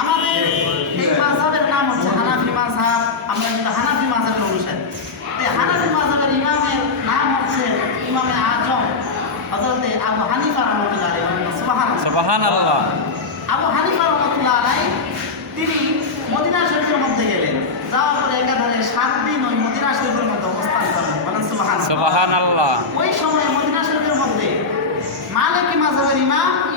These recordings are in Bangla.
আমাদের এই মাযহাবের নাম হচ্ছে হানাফি মাযহাব আমরা কিন্তু হানাফি মাযহাবের অনুসারী এই হানাফি মাযহাবের ইমামের নাম হচ্ছে ইমামে আজম হযরতে আবু হানিফা রাহমাতুল্লাহ সুবহানাল্লাহ। আবু হানিফা রহমতুল্লাহ আলাই তিনি মদিনা শরীফের মধ্যে গেলেন। যাওয়ার পরে একাধারে সাত দিন ওই মদিনা শরীফের মধ্যে অবস্থান করলেন বলেন সুবহান সুবাহান আল্লাহ ওই সময় মদিনা শরীফের মধ্যে মালিকি ইমাম ইমামে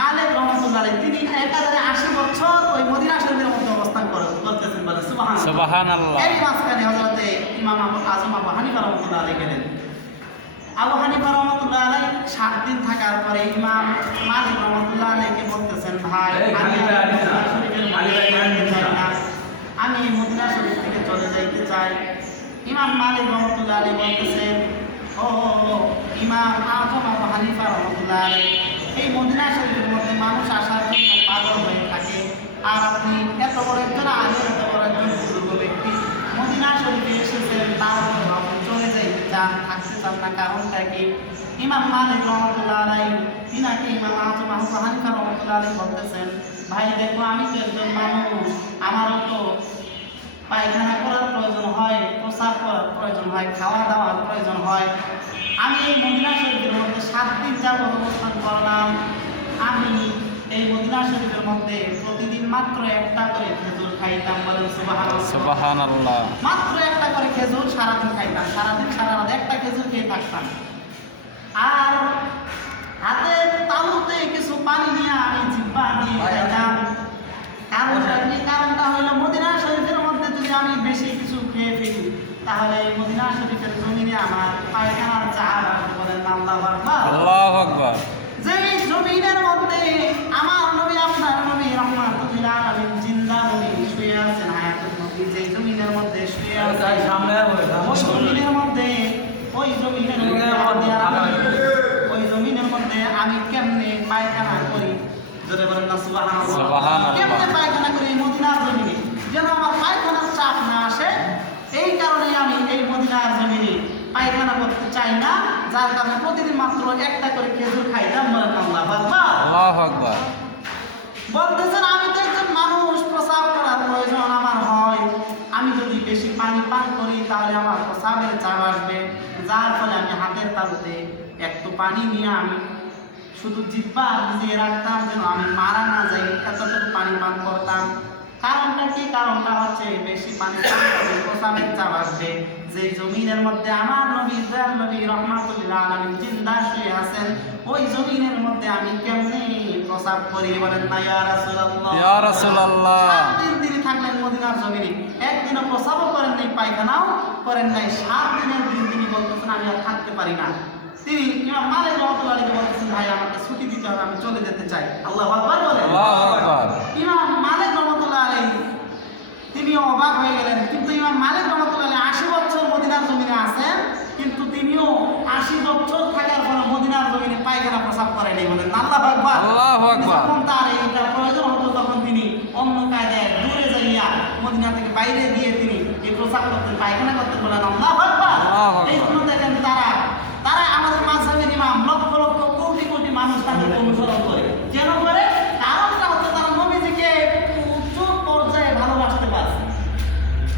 মালিক রহমতুল্লাহ আলাই তিনি একাধারে আশি বছর ওই মদিনা শরীফের মধ্যে অবস্থান করে- করতেছেন বলেন সুবহান এর মাঝখানে হজরতে ইমাম আজম আবু হানিফা রহমতুল্লাহ আলাই গেলেন। আবু হানিফা রহমতুল্লাহ আলাই সাত দিন থাকার পরে ইমাম মালিক রহমতুল্লাহ আলাইকে বলতেছেন ভাই এই আমি। মদিনা এই শরীফ থেকে চলে যাইতে চাই। ইমাম মালিক রহমতুল্লাহ আলী বলতেছেন ও ইমাম আজম আবু হানিফা রহমতুল্লাহ আলী এই মদিনা শরীফের মধ্যে মানুষ আসার জন্য পাগল হয়ে থাকে। আর আপনি এত বড় একজন আগে এত বড় একজন বুজুর্গ ব্যক্তি মদিনা শরীফে এসেছেন আপনি চলে যাইতে চান থাকতে চান না। কারণটা কি? ইমাম মালিক রহমতুল্লাহ আলাই, তিনাকে ইমাম আজম হানিফা রহমতুল্লাহ আলী বলতেছেন, ভাই, দেখো, আমি তো একজন মানুষ, আমারও তো পায়খানা করার প্রয়োজন হয় প্রসাব করার প্রয়োজন হয় খাওয়া দাওয়ার প্রয়োজন হয়। আমি এই মদিনা শরীফের মধ্যে সাত দিন যাবত অবস্থান করলাম। আমি এই মদিনা শরীফের মধ্যে প্রতিদিন মাত্র একটা করে খেজুর খাইতাম বলেন সুবাহান মাত্র একটা করে খেজুর সারাদিন খাইতাম সারাদিন সারা রাত একটা খেজুর খেয়ে থাকতাম আর হাতে তালুতে কিছু পানি নিয়ে আমি জিব্বা দিয়ে খাইতাম কারণটা কি কারণটা হলো মদিনা শরীফের মধ্যে যদি আমি বেশি কিছু খেয়ে ফেলি তাহলে এই মদিনা শরীফের জমিনে আমার পায়খানার চাল আসবে বলেন আল্লাহ আকবার আল্লাহ আকবার যে এই জমিনের মধ্যে আমার নবী আপনার নবী রহমাতুল্লিল আলামিন জিন্দা নবী শুয়ে আছেন হায়াতুল নবী যে জমিনের মধ্যে শুয়ে তাই আছেন সামনে বলে, ওই সামনে বলে। জমিনের মধ্যে ওই জমিনের মধ্যে আমি আর- ওই জমিনের মধ্যে আমি কেমনে পায়খানা করি যদি বলেন না সুবহানাল্লাহ। কেমনে পায়খানা করি? মদিনার জমিনে। যেন আমার পায়খানার চাপ না আসে এই কারণে আমি এই মদিনার জমিনে পায়খানা করতে চাই না যার কারণে প্রতিদিন মাত্র একটা করে খেজুর খাইতাম বলেন আল্লাহ? আকবার আল্লাহ আকবার। বলতেছেন আমি তো একজন মানুষ প্রসাব করার প্রয়োজন আমার হয়। আমি যদি বেশি পানি পান করি তাহলে আমার প্রসাবের চাপ আসবে। যার ফলে আমি হাতের তালুতে একটু পানি নিয়ে আমি শুধু জিব্বা ভিজিয়ে রাখতাম যেন আমি মারা না যাই এতটুকু পানি পান করতাম। কারণটা কি? কারণটা হচ্ছে বেশি পানি প্রসাবের চাপ আসবে। যে জমিনের মধ্যে আমার নবী দয়াল নবী রহমাতুল্লাহ আলামিন জিন্দা শুয়ে আছেন ওই জমিনের মধ্যে আমি কেমনে প্রসাব করি বলেন না? ইয়া রাসূলুল্লাহ। ইয়া রাসূলুল্লাহ। সাত দিন থাকলেন মদিনার জমিনে। একদিনও প্রসাবও করেন নাই পায়খানাও করেন নাই। সাত দিনের দিন তিনি বলতেছেন আমি আর থাকতে পারি না। তিনি ইমাম মালিক রহমতুল্লাহ আলাইহি বলতেছেন ভাই আমাকে ছুটি দিতে হবে আমি চলে যেতে চাই। আল্লাহ আকবার বলেন। ইমাম মালিক রহমতুল্লাহ আলাইহি তিনি অবাক হয়ে গেলেন কিন্তু ইমাম মালিক রহমতুল্লাহ আলাইহি আশি বছর মদিনার জমিনে আছেন কিন্তু তিনিও আশি বছর থাকার পরে মদিনার জমিনে পায়খানা প্রসাব করেনি বলেন আল্লাহ আকবার আল্লাহু আকবার। যখন তার এইটা প্রয়োজন হতো তখন তিনি অন্য কায়দায় দূরে যাইয়া মদিনা থেকে বাইরে গিয়ে তিনি এই প্রসাব করতেন পায়খানা করতেন বলেন আল্লাহ আকবার আল্লাহু আকবার। এই জন্য দেখেন তারা তারা আমাদের মাঝহাবের ইমাম লক্ষ লক্ষ কোটি কোটি মানুষ তাদেরকে অনুসরণ করে কেন করে কারণটা হচ্ছে তারা নবীজিকে উচ্চ পর্যায়ে ভালোবাসতে পারে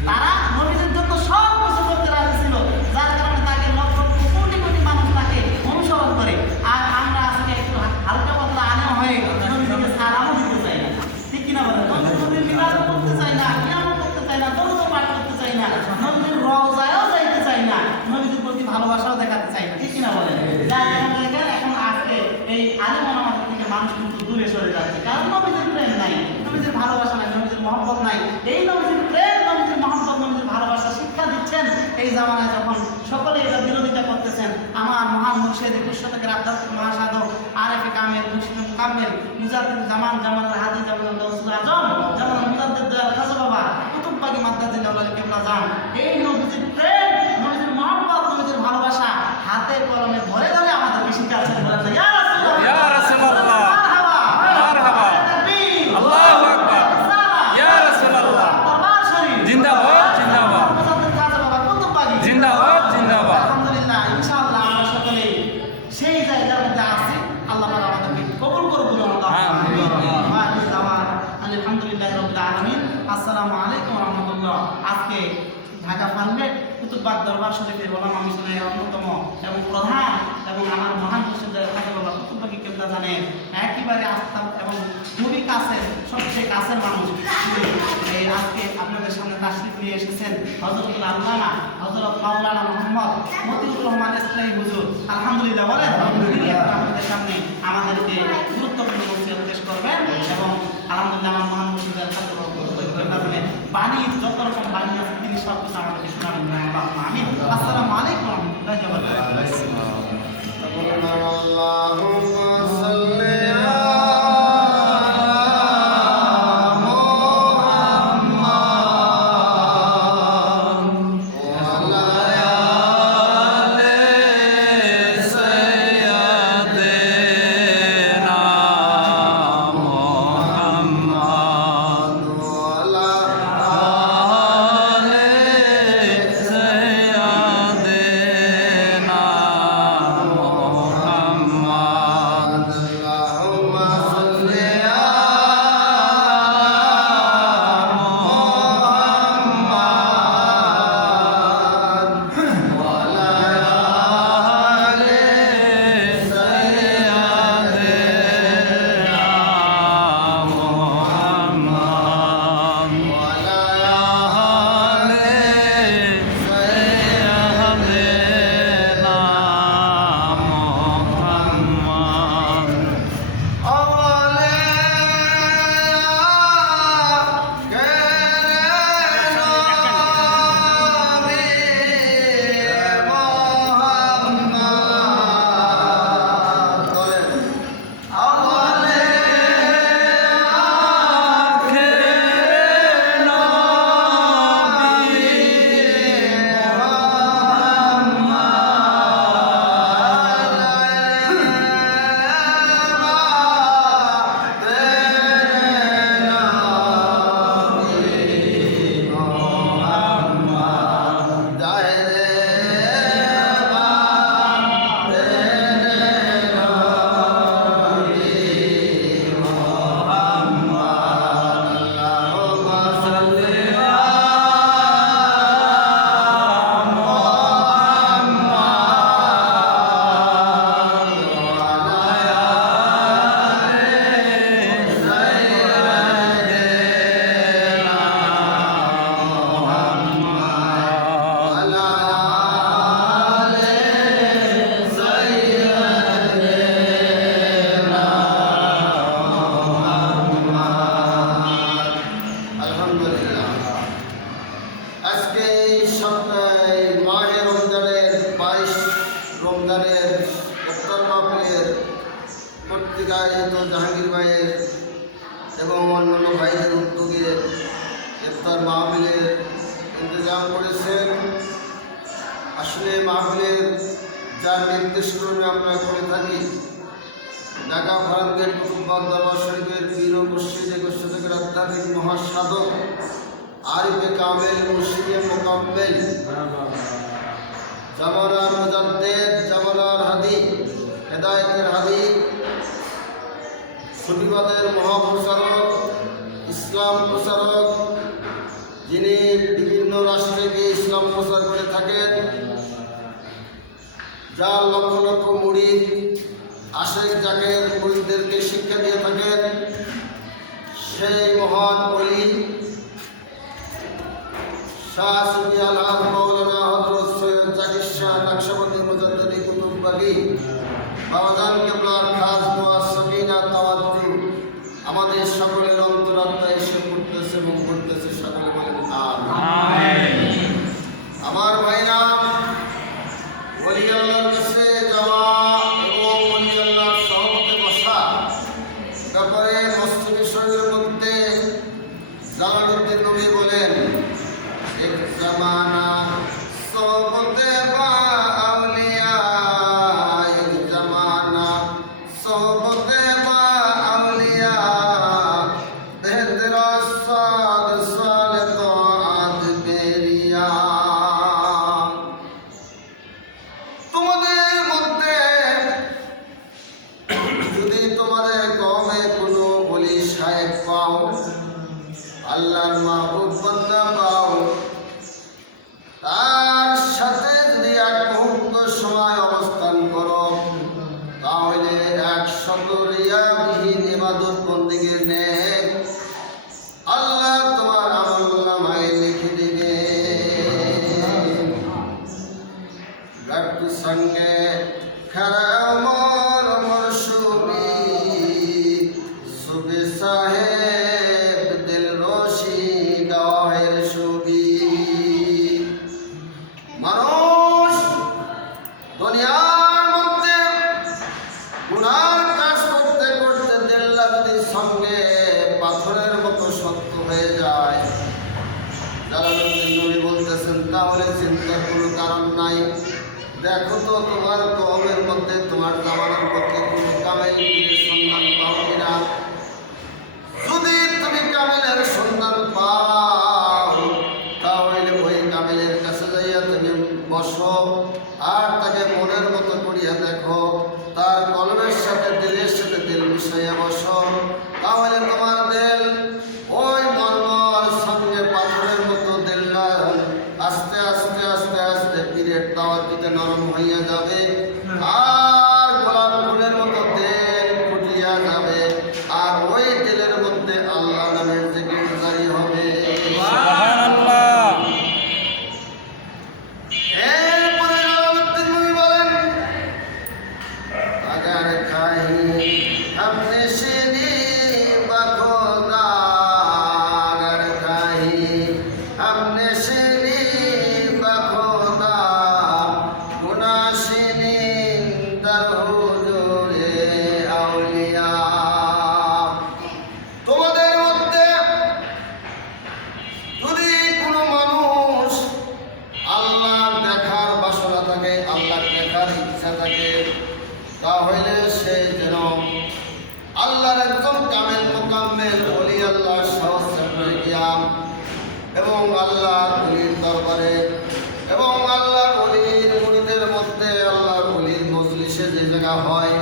তারা নবীদের জন্য সব কিছু করতে রাজি ছিল যার কারণে তাকে লক্ষ লক্ষ কোটি কোটি মানুষ তাকে অনুসরণ করে আর আমরা আজকে একটু হালকা পাতলা আনে হয়ে নবীজিকে সালামও দিতে চাই না ঠিক কিনা বলেন নবীজির মিলাদও করতে চাই না কিয়ামও করতে চাই না দরুদ পাঠ করতে চাই না নবীজির রওজায়ও যাইতে চাই না নবীজির প্রতি ভালোবাসাও দেখাতে চাই না ঠিক কিনা বলেন যার কারণে দেখেন এখন আজকে এই আলেম আমাদের থেকে মানুষ কিন্তু দূরে সরে যাচ্ছে কারণ নবীজির প্রেম নাই নবীজির ভালোবাসা নাই নবীজির মহব্বত নাই এই নবীজির প্রেম নবীজির মহব্বত নবীজির ভালোবাসা শিক্ষা দিচ্ছেন এই জামানায় যখন সকলে এটা বিরোধিতা করতেছেন আমার মহান মুর্শিদ একুশ শতকের আধ্যাত্মিক মহাসাধক আরেফে কামের মুসলিম জামান জামান হাদি জামান গৌসুল আজম জামান মুজাদ্দিদ দয়াল খাজা বাবা কুতুববাগি মাদ্দাজিল আউলাল কেবলা জান। এই নবীজির প্রেম, নবীজির মহব্বত ভালোবাসা হাতে কলমে ধরে ধরে আমাদের বেশি কাছে বলেন কুতুববাদ দরবার শরীফের ওলামা মিশনের অন্যতম এবং প্রধান এবং আমার মহান মুর্শিদের খাজা কুতুববাকি কেবলা জানেন একেবারে আস্থা এবং খুবই কাছের সবচেয়ে কাছের মানুষ। এই আজকে আপনাদের সামনে তাশরিফ নিয়ে এসেছেন হজরতুল আল্লামা হজরত মাওলানা মোহাম্মদ মতিউর রহমান ইসলামী হুজুর। আলহামদুলিল্লাহ বলেন। আপনাদের সামনে আমাদেরকে গুরুত্বপূর্ণ নসিহত পেশ করবেন এবং আলহামদুলিল্লাহ আমার মহান মুর্শিদের বাণী যত রকম বাণী আসলে মাহফিলের যা নির্দেশক্রমে আমরা করে থাকি, ঢাকা ভারতের কুতুববাগ দরবার শরীফের ও মসজিদে গোস্বদের অধ্যাত্মিক মহাসাধক আরিফে কামেল মুর্শিদে মোকাম্মেল জামানার মুজাদ্দেদ, জামানার হাদি, হেদায়েতের হাদি সুফিবাদের মহাপ্রচারক, ইসলাম প্রচারক যিনি বিভিন্ন রাষ্ট্রে গিয়ে ইসলাম প্রচার করে থাকেন। যার লক্ষ লক্ষ মুড়িদ আশেখ জাকের মুড়িদদেরকে শিক্ষা দিয়ে থাকেন। সেই মহান বলি শাহ আমাদের সকলের ব্যাপারে মস্ত শরীরের মধ্যে জালালউদ্দিন নবী বলেন এক জামানা সবতে বা মাহবুব বান্দা পাও তার మరో বিষয়ে বসো তাহলে তোমার এবং আল্লাহর অলির দরবারে, এবং আল্লাহর অলির গুলিদের মধ্যে, আল্লাহর অলির মজলিশে যে জায়গা হয়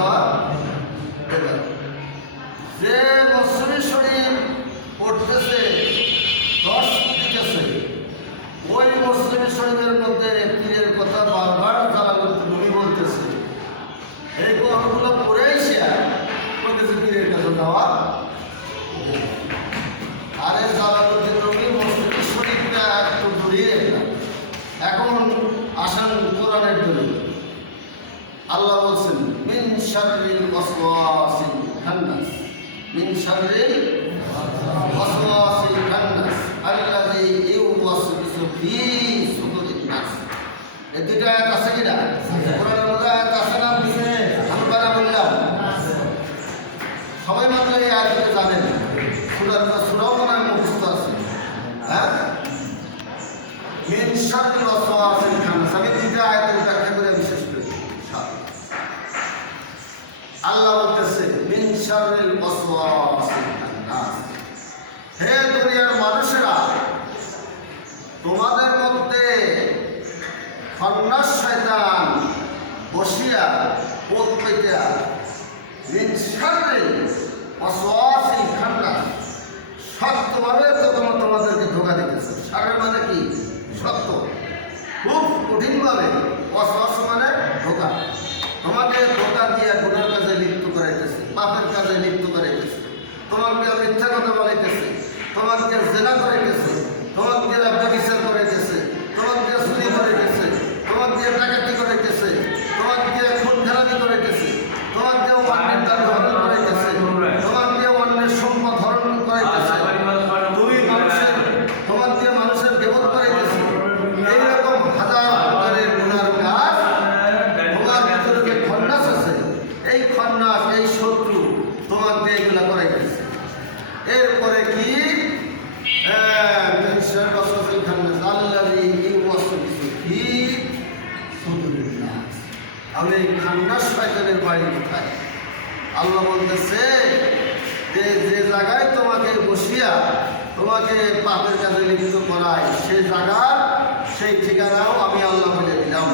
দেওয়া যে মসজিদ শরীফ পড়তেছে, দশ দিতেছে, ওই মসজিদ শরীফের মধ্যে পীরের কথা বারবার তারা বলতে বলতেছে। এই কথাগুলো শাররিল ওয়াসওয়াসিল খান্নাস। মিন শাররিল ওয়াসওয়াসিল খান্নাস। আল্লাযী ইউওয়াসবিসু ফি সুদুরিন নাস। এই দুইটা আয়াত আছে কিনা? কোরআনের মধ্যে আয়াত আছে না? আমি বানা বললাম। সবাই মাত্র এই আয়াতটা জানেন। সুরার সুরাও মনে হয় মুখস্থ আছে। হ্যাঁ? মিন শাররিল ওয়াসওয়াসিল আল্লাহ বলতেছে হে দুনিয়ার মানুষেরা, তোমাদের মধ্যে খন্নাস শয়তান বসিয়া তো তোমাদেরকে দিতেছে। মানে কি? খুব কঠিনভাবে অসহস মানে ধোকা তোমাকে ধোকা দিয়ে গুণের কাজে লিপ্ত করাইতেছে পাপের কাজে লিপ্ত করাইতেছে তোমাকে মিথ্যা কথা বলাইতেছে তোমাকে জেনা করাইতেছে তোমাকে ব্যবচার করাইতেছে তোমাকে চুরি করাইতেছে তোমাকে ডাকাতি করাইতেছে তোমাকে খুন খেলানি করাইতেছে তোমাকে অন্যের দ্বার হরণ করাইতেছে তোমাকে অন্যের সম্পদ হরণ করাইতেছে তুমি মানুষের তোমার দিয়ে মানুষের বিপদ করাইতেছে এইরকম হাজার প্রকারের গুণার কাজ তোমার ভিতরে যে খন্নাস আছে এই খন্নাস এই শত্রু তোমার দিয়ে এগুলা করাইতেছে এরপরে কি হ্যাঁ, মিনশার ওয়াসওয়াসিল খান্নাস আল্লাযী ইউওয়াসওয়াসু ফি সুদুরিন নাস। আমি এই খান্নাস শয়তানের বাড়ি কোথায়? আল্লাহ বলতেছে যে যে জায়গায় তোমাকে বসিয়া তোমাকে পাপের কাজে লিপ্ত করায় সেই জায়গার সেই ঠিকানাও আমি আল্লাহ বলে দিলাম।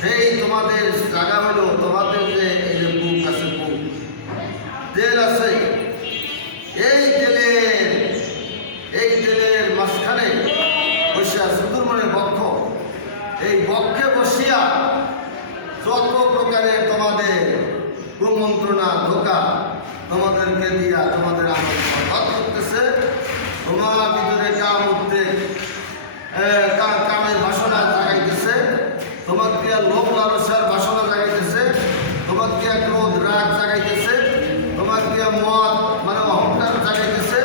সেই তোমাদের জায়গা হলো তোমাদের যে বুক আছে বুক। তেল আছে যত প্রকারের তোমাদের কুমন্ত্রণা, ধোকা তোমাদেরকে দিয়া তোমাদের আনন্দ করতেছে তোমার ভিতরে কাম উদ্বেগ কামের বাসনা জাগাইতেছে? তোমার দিয়া লোভ লালসার বাসনা জাগাইতেছে তোমার দিয়া ক্রোধ রাগ জাগাইতেছে তোমার দিয়া মদ মানে অহংকার জাগাইতেছে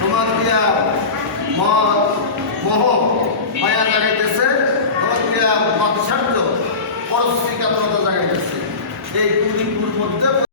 তোমার দিয়া মদ মোহ মায়া জাগাইতেছে তোমার দিয়া বাৎসর্য